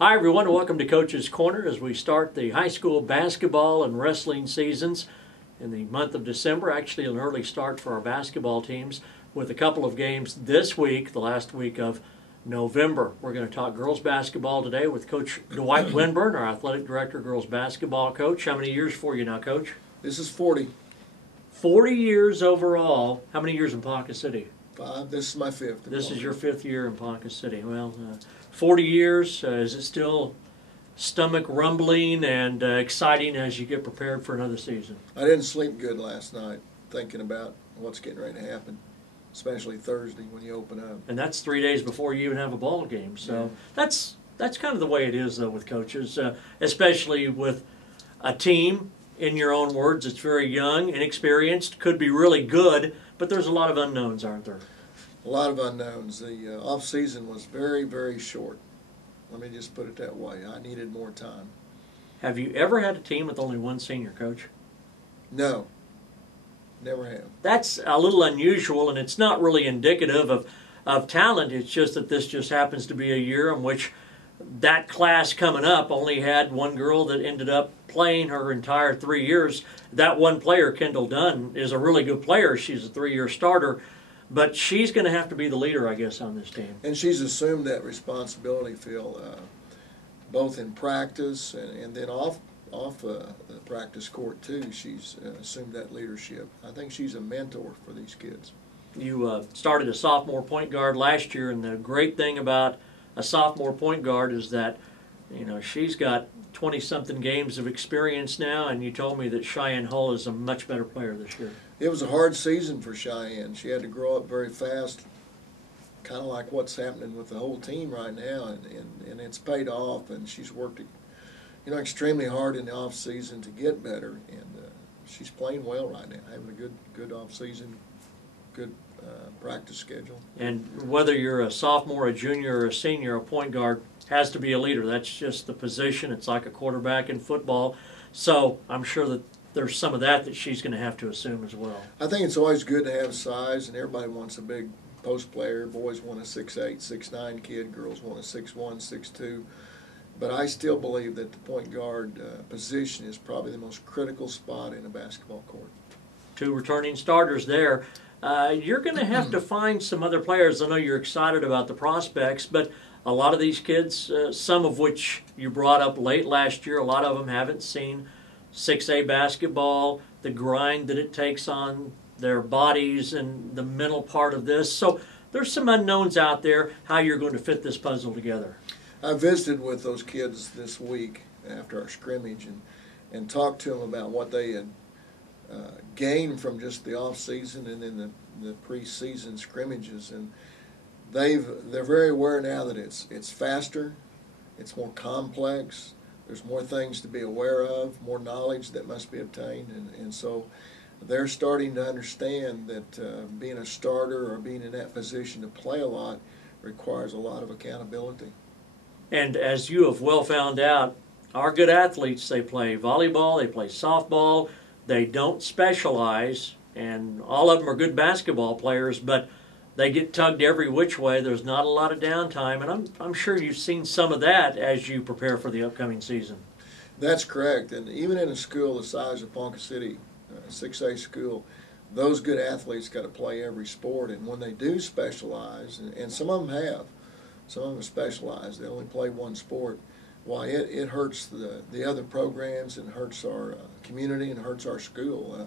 Hi everyone, welcome to Coach's Corner as we start the high school basketball and wrestling seasons in the month of December. Actually an early start for our basketball teams with a couple of games this week, the last week of November. We're going to talk girls basketball today with Coach Dwight Winburn, our athletic director, girls basketball coach. How many years for you now, Coach? This is 40. 40 years overall. How many years in Ponca City? 5. This is my 5th. This is your 5th year in Ponca City. Well, 40 years, is it still stomach rumbling and exciting as you get prepared for another season? I didn't sleep good last night thinking about what's getting ready to happen, especially Thursday when you open up. And that's 3 days before you even have a ball game. So that's kind of the way it is, though, with coaches, especially with a team. In your own words, it's very young, inexperienced, could be really good, but there's a lot of unknowns, aren't there? A lot of unknowns. The off-season was very, very short. Let me just put it that way. I needed more time. Have you ever had a team with only one senior coach? No, never have. That's a little unusual, and it's not really indicative of talent. It's just that this just happens to be a year in which that class coming up only had one girl that ended up playing her entire 3 years. That one player, Kendall, is a really good player. She's a 3-year starter, but she's going to have to be the leader, I guess, on this team. And she's assumed that responsibility, Phil, both in practice and then off the practice court too. She's assumed that leadership. I think she's a mentor for these kids. You started a sophomore point guard last year, and the great thing about a sophomore point guard is that, you know, she's got 20-something games of experience now, and you told me that Cheyenne is a much better player this year. It was a hard season for Cheyenne. She had to grow up very fast, kind of like what's happening with the whole team right now, and it's paid off, and she's worked, extremely hard in the off season to get better, and she's playing well right now, having a good off season, good practice schedule. And whether you're a sophomore, a junior, or a senior, a point guard has to be a leader. That's just the position. It's like a quarterback in football. So I'm sure that there's some of that she's going to have to assume as well. I think it's always good to have size, and everybody wants a big post player. Boys want a 6'8", 6'9" kid. Girls want a 6'1", 6'2". But I still believe that the point guard position is probably the most critical spot in a basketball court. 2 returning starters there. You're going to have to find some other players. I know you're excited about the prospects, but a lot of these kids, some of which you brought up late last year, a lot of them haven't seen 6A basketball, the grind that it takes on their bodies and the mental part of this. So there's some unknowns out there how you're going to fit this puzzle together. I visited with those kids this week after our scrimmage and talked to them about what they had gained from just the off season and then the preseason scrimmages, and they're very aware now that it's faster, it's more complex, there's more things to be aware of, more knowledge that must be obtained, and so they're starting to understand that being a starter or being in that position to play a lot requires a lot of accountability. And as you have well found out, our good athletes, they play volleyball, they play softball, they don't specialize, and all of them are good basketball players, but they get tugged every which way. There's not a lot of downtime, and I'm sure you've seen some of that as you prepare for the upcoming season. That's correct, and even in a school the size of Ponca City, 6A school, those good athletes got to play every sport, and when they do specialize, and some of them have specialized, they only play one sport, why it hurts the other programs and hurts our community and hurts our school.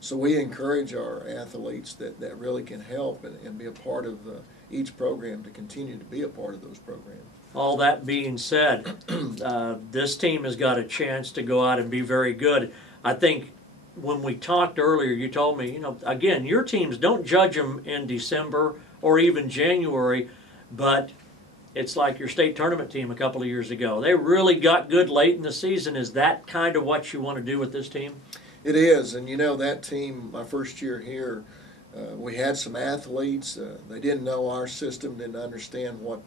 So we encourage our athletes that really can help and be a part of each program to continue to be a part of those programs. All that being said, this team has got a chance to go out and be very good. I think when we talked earlier, you told me, again, your teams, don't judge them in December or even January, but it's like your state tournament team a couple of years ago. They really got good late in the season. Is that kind of what you want to do with this team? It is, and that team, my first year here, we had some athletes. They didn't know our system, didn't understand what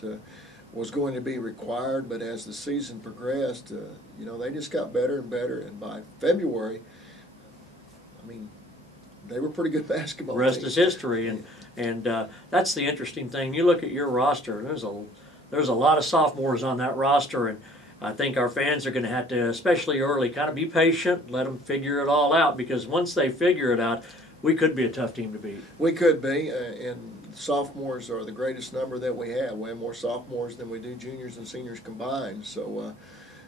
was going to be required, but as the season progressed, they just got better and better, and by February, they were pretty good basketball. The rest is history, and that's the interesting thing. You look at your roster, there's there's a lot of sophomores on that roster, and I think our fans are going to have to, especially early, kind of be patient, let them figure it all out, because once they figure it out, we could be a tough team to beat. We could be, and sophomores are the greatest number that we have. We have more sophomores than we do juniors and seniors combined. So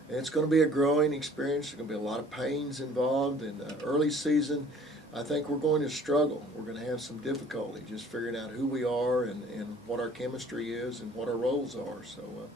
it's going to be a growing experience. There's going to be a lot of pains involved in the early season. I think we're going to struggle. We're going to have some difficulty just figuring out who we are and what our chemistry is and what our roles are. So,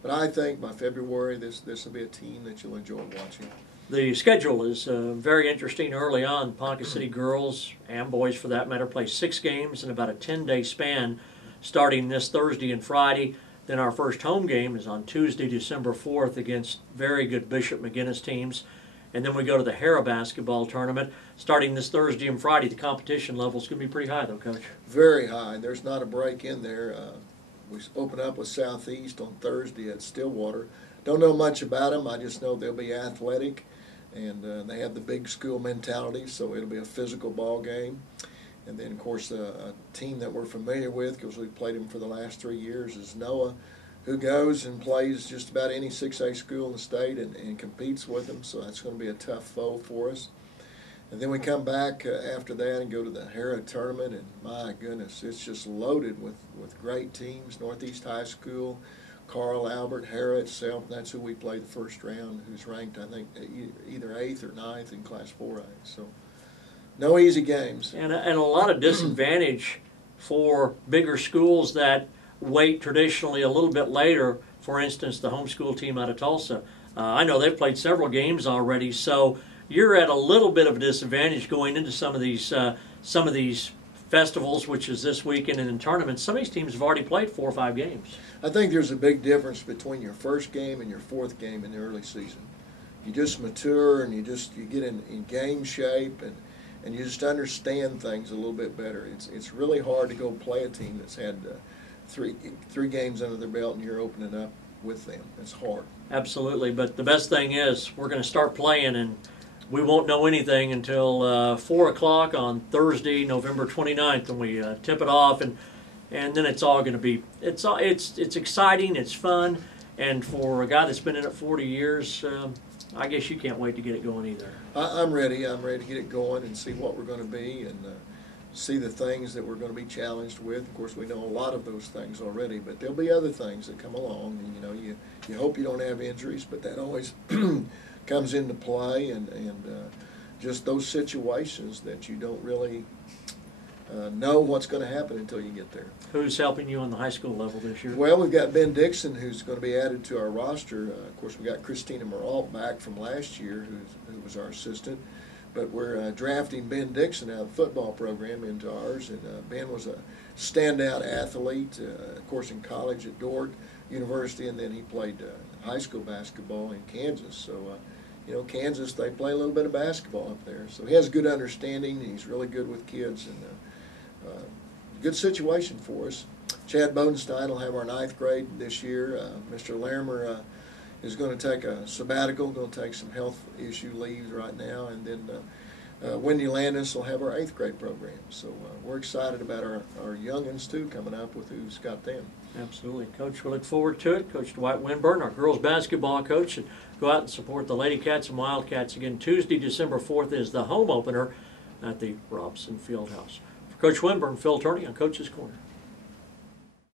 but I think by February this will be a team that you'll enjoy watching. The schedule is very interesting early on. Ponca City girls and boys, for that matter, play 6 games in about a 10-day span starting this Thursday and Friday. Then our first home game is on Tuesday, December 4th against very good Bishop McGinnis teams. And then we go to the Hera basketball tournament starting this Thursday and Friday. The competition level is going to be pretty high, though, Coach. Very high. There's not a break in there. We open up with Southeast on Thursday at Stillwater. Don't know much about them. I just know they'll be athletic. And they have the big school mentality, so it'll be a physical ball game. And then, of course, a team that we're familiar with, because we've played them for the last 3 years, is Noah, who goes and plays just about any 6A school in the state and competes with them. So that's going to be a tough foe for us. And then we come back after that and go to the Hera tournament, and my goodness, it's just loaded with great teams. Northeast High School, Carl Albert, Hera itself, that's who we played the first round, who's ranked, I think, either 8th or 9th in Class 4A. So no easy games. And a lot of disadvantage for bigger schools that wait traditionally a little bit later. For instance, the homeschool team out of Tulsa. I know they've played several games already, so you're at a little bit of a disadvantage going into some of these festivals, which is this weekend, and in tournaments. Some of these teams have already played 4 or 5 games. I think there's a big difference between your first game and your 4th game in the early season. You just mature and you get in game shape and you just understand things a little bit better. It's really hard to go play a team that's had three games under their belt and you're opening up with them. It's hard. Absolutely, but the best thing is we're going to start playing, and we won't know anything until 4 o'clock on Thursday, November 29th, when we tip it off, and then it's all going to be it's exciting, it's fun, and for a guy that's been in it 40 years, I guess you can't wait to get it going either. I'm ready. I'm ready to get it going and see what we're going to be and see the things that we're going to be challenged with. Of course, we know a lot of those things already, but there'll be other things that come along, and you hope you don't have injuries, but that always comes into play, and just those situations that you don't really know what's going to happen until you get there. Who's helping you on the high school level this year? Well, we've got Ben Dixon, who's going to be added to our roster. Of course, we got Christina Moralt back from last year, who was our assistant. But we're drafting Ben Dixon out of the football program into ours. And Ben was a standout athlete, of course, in college at Dordt University, and then he played high school basketball in Kansas. So, Kansas, they play a little bit of basketball up there. So he has a good understanding. He's really good with kids, and good situation for us. Chad Bodenstein will have our 9th grade this year. Mr. Larimer is going to take a sabbatical, going to take some health issue leaves right now, and then Wendy Landis will have our 8th grade program. So we're excited about our youngins too coming up with who's got them. Absolutely. Coach, we look forward to it. Coach Dwight Winburn, our girls basketball coach, and go out and support the Ladycats and Wildcats again. Tuesday, December 4th is the home opener at the Robson Fieldhouse. For Coach Winburn, Phil Turney on Coach's Corner.